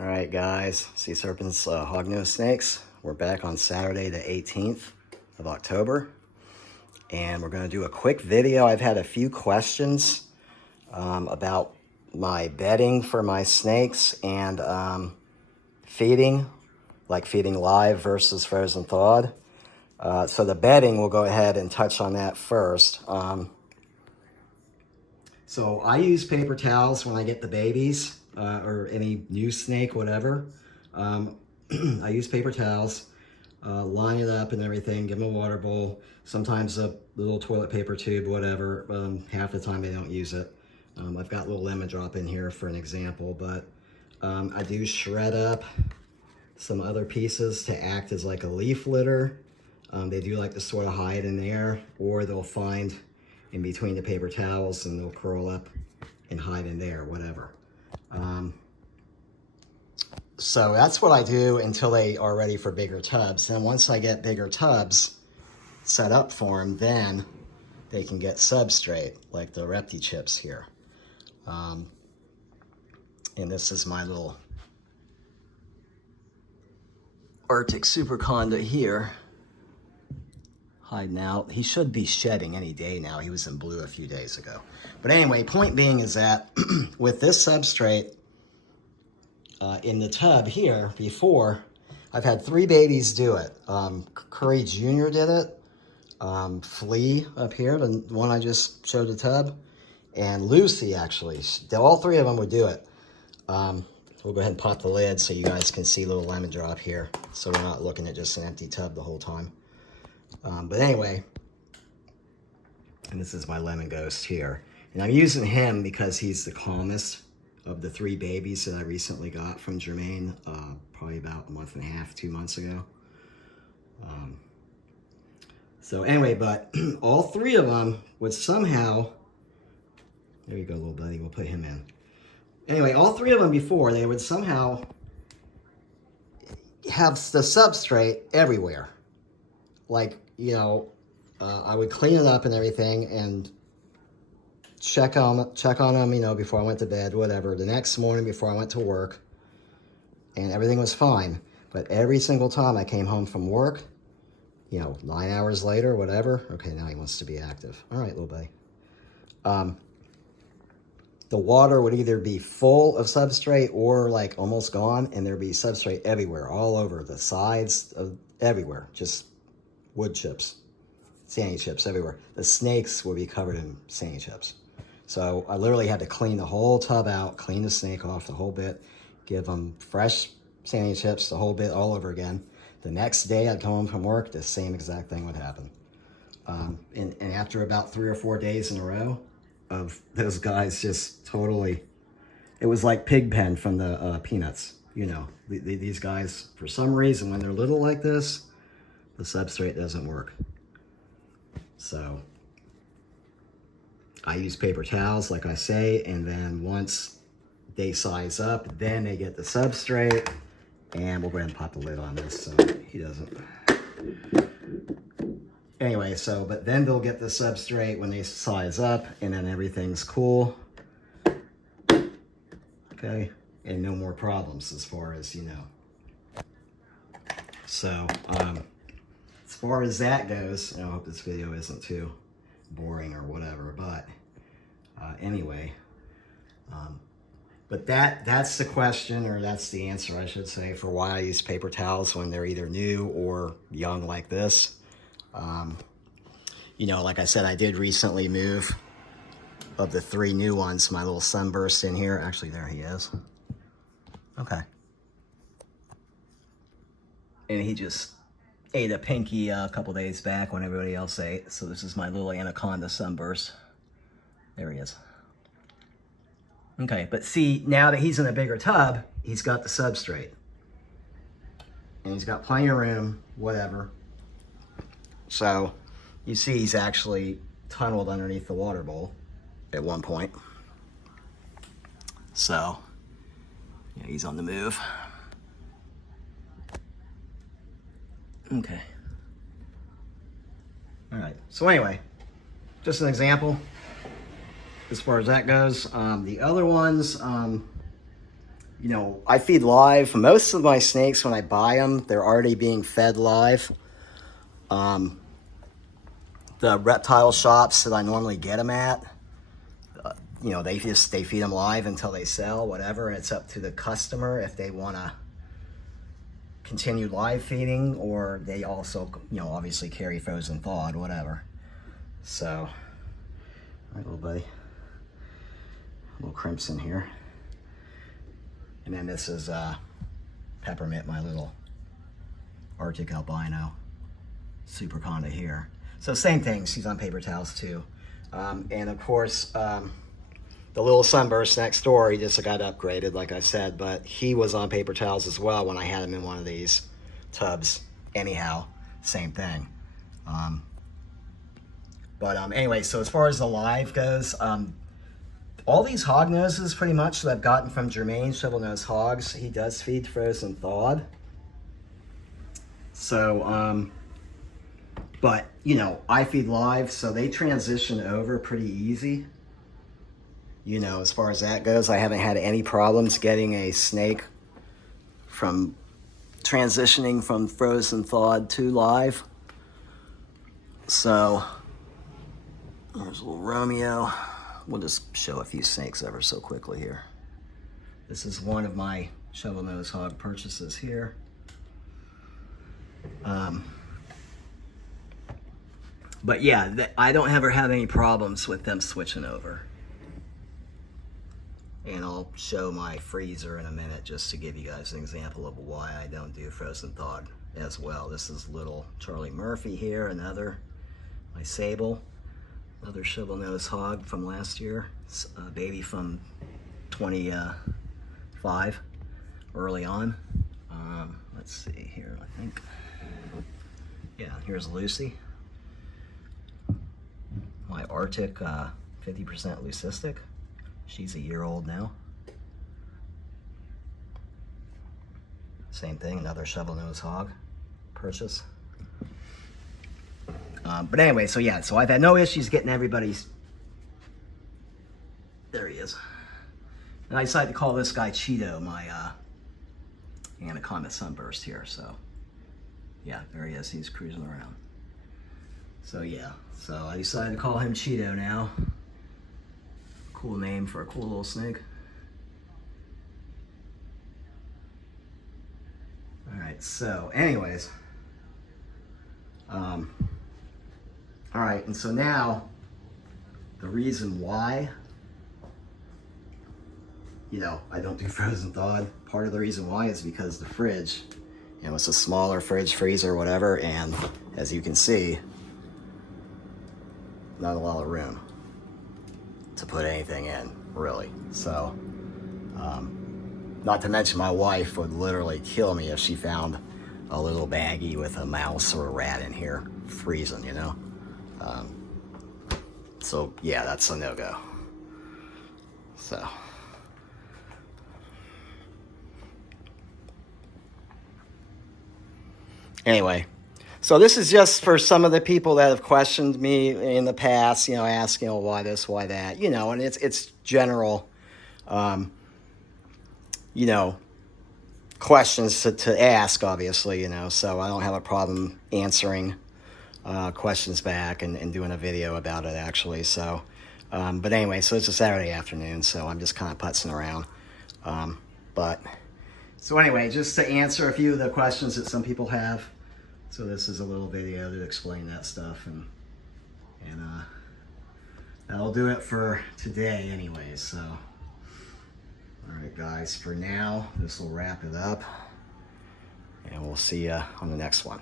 All right, guys, C-Serpents hognose snakes. We're back on Saturday, the 18th of October, and we're going to do a quick video. I've had a few questions about my bedding for my snakes and feeding, like feeding live versus frozen thawed. So the bedding, we'll go ahead and touch on that first. So I use paper towels when I get the babies or any new snake, whatever. I use paper towels, line it up and everything, give them a water bowl, sometimes a little toilet paper tube, whatever. Half the time I don't use it. I've got a little lemon drop in here for an example, but I do shred up some other pieces to act as like a leaf litter. They do like to sort of hide in there, or they'll find in between the paper towels and they'll curl up and hide in there, whatever. So that's what I do until they are ready for bigger tubs. Then once I get bigger tubs set up for them, then they can get substrate, like the Repti chips here. And this is my little Arctic Superconda here, hiding out. He should be shedding any day now. He was in blue a few days ago. But anyway, point being is that with this substrate in the tub here before, I've had 3 babies do it. Curry Jr. did it. Flea up here, the one I just showed the tub. And Lucy, actually. All 3 of them would do it. We'll go ahead and pop the lid so you guys can see a little lemon drop here, so we're not looking at just an empty tub the whole time. But anyway, and this is my lemon ghost here. And I'm using him because he's the calmest of the 3 babies that I recently got from Jermaine, probably about a month and a half, 2 months ago. So anyway, but all 3 of them would somehow, there you go, little buddy, we'll put him in. Anyway, all 3 of them before, they would somehow have the substrate everywhere. Like, you know, I would clean it up and everything and check on them, you know, before I went to bed, whatever. The next morning before I went to work, and everything was fine. But every single time I came home from work, you know, 9 hours later, whatever. Okay, now he wants to be active. All right, little buddy. The water would either be full of substrate or like almost gone, and there'd be substrate everywhere, all over the sides, everywhere, just wood chips, sandy chips everywhere. The snakes would be covered in sandy chips. So I literally had to clean the whole tub out, clean the snake off the whole bit, give them fresh sandy chips, the whole bit all over again. The next day I'd come home from work, the same exact thing would happen. And after about 3 or 4 days in a row of those guys just totally, it was like Pigpen from the Peanuts. You know, these guys, for some reason, when they're little like this, the substrate doesn't work. So I use paper towels, like I say, and then once they size up, then they get the substrate. And we'll go ahead and pop the lid on this so he doesn't. Anyway, so, but then they'll get the substrate when they size up, and then everything's cool. Okay, and no more problems as far as, you know. So, as far as that goes, I hope this video isn't too boring or whatever, but anyway, but that's the question, or that's the answer, I should say, for why I use paper towels when they're either new or young like this. You know, like I said, I did recently move of the 3 new ones, my little sunburst in here. Actually, there he is. Okay. And he just ate a pinky a couple days back when everybody else ate. So this is my little anaconda sunburst. There he is. Okay, but see, now that he's in a bigger tub, he's got the substrate. And he's got plenty of room, whatever. So, you see he's actually tunneled underneath the water bowl at one point. So, yeah, he's on the move. Okay. All right, so anyway, just an example. As far as that goes, the other ones, You know, I feed live. Most of my snakes, when I buy them, they're already being fed live. The reptile shops that I normally get them at, you know, they feed them live until they sell, whatever. And it's up to the customer if they want to continue live feeding, or they also, you know, obviously carry frozen thawed, whatever. So, all right, little buddy, a little crimson here. And then this is Peppermint, my little Arctic albino super conda here. So same thing, she's on paper towels too. And of course, the little sunburst next door, he just got upgraded, like I said, but he was on paper towels as well when I had him in one of these tubs. Anyhow, same thing. Anyway, so as far as the live goes, all these hog noses pretty much that I've gotten from Jermaine, Shovel Nose Hogs, he does feed frozen thawed. So, but, you know, I feed live, so they transition over pretty easy. You know, as far as that goes, I haven't had any problems getting a snake from transitioning from frozen thawed to live. So, there's a little Romeo. We'll just show a few snakes ever so quickly here. This is one of my Shovel Nose Hog purchases here. But yeah, I don't ever have any problems with them switching over. And I'll show my freezer in a minute just to give you guys an example of why I don't do frozen thawed as well. This is little Charlie Murphy here, my Sable, another Shovel Nose Hog from last year, a baby from 25, early on. Let's see here, I think. Yeah, here's Lucy. My Arctic 50% leucistic. She's a year old now. Same thing, another Shovel Nose Hog purchase. But anyway, so yeah, so I've had no issues getting everybody's. There he is. And I decided to call this guy Cheeto, my Anaconda Sunburst here. So yeah, there he is. He's cruising around. So yeah, so I decided to call him Cheeto now. Cool name for a cool little snake. All right, so anyways. All right, and so now the reason why, you know, I don't do frozen thawed, part of the reason why is because the fridge, you know, it's a smaller fridge, freezer, whatever, and as you can see, not a lot of room to put anything in, really. So, not to mention my wife would literally kill me if she found a little baggie with a mouse or a rat in here freezing, you know. So yeah, that's a no-go. So. Anyway, so this is just for some of the people that have questioned me in the past, you know, asking, oh, why this, why that, you know, and it's general, you know, questions to ask, obviously, you know, so I don't have a problem answering questions back and doing a video about it, actually. So, but anyway, so it's a Saturday afternoon, so I'm just kind of putzing around. So anyway, just to answer a few of the questions that some people have. So this is a little video to explain that stuff, and that'll do it for today anyway. So, all right, guys, for now, this will wrap it up, and we'll see you on the next one.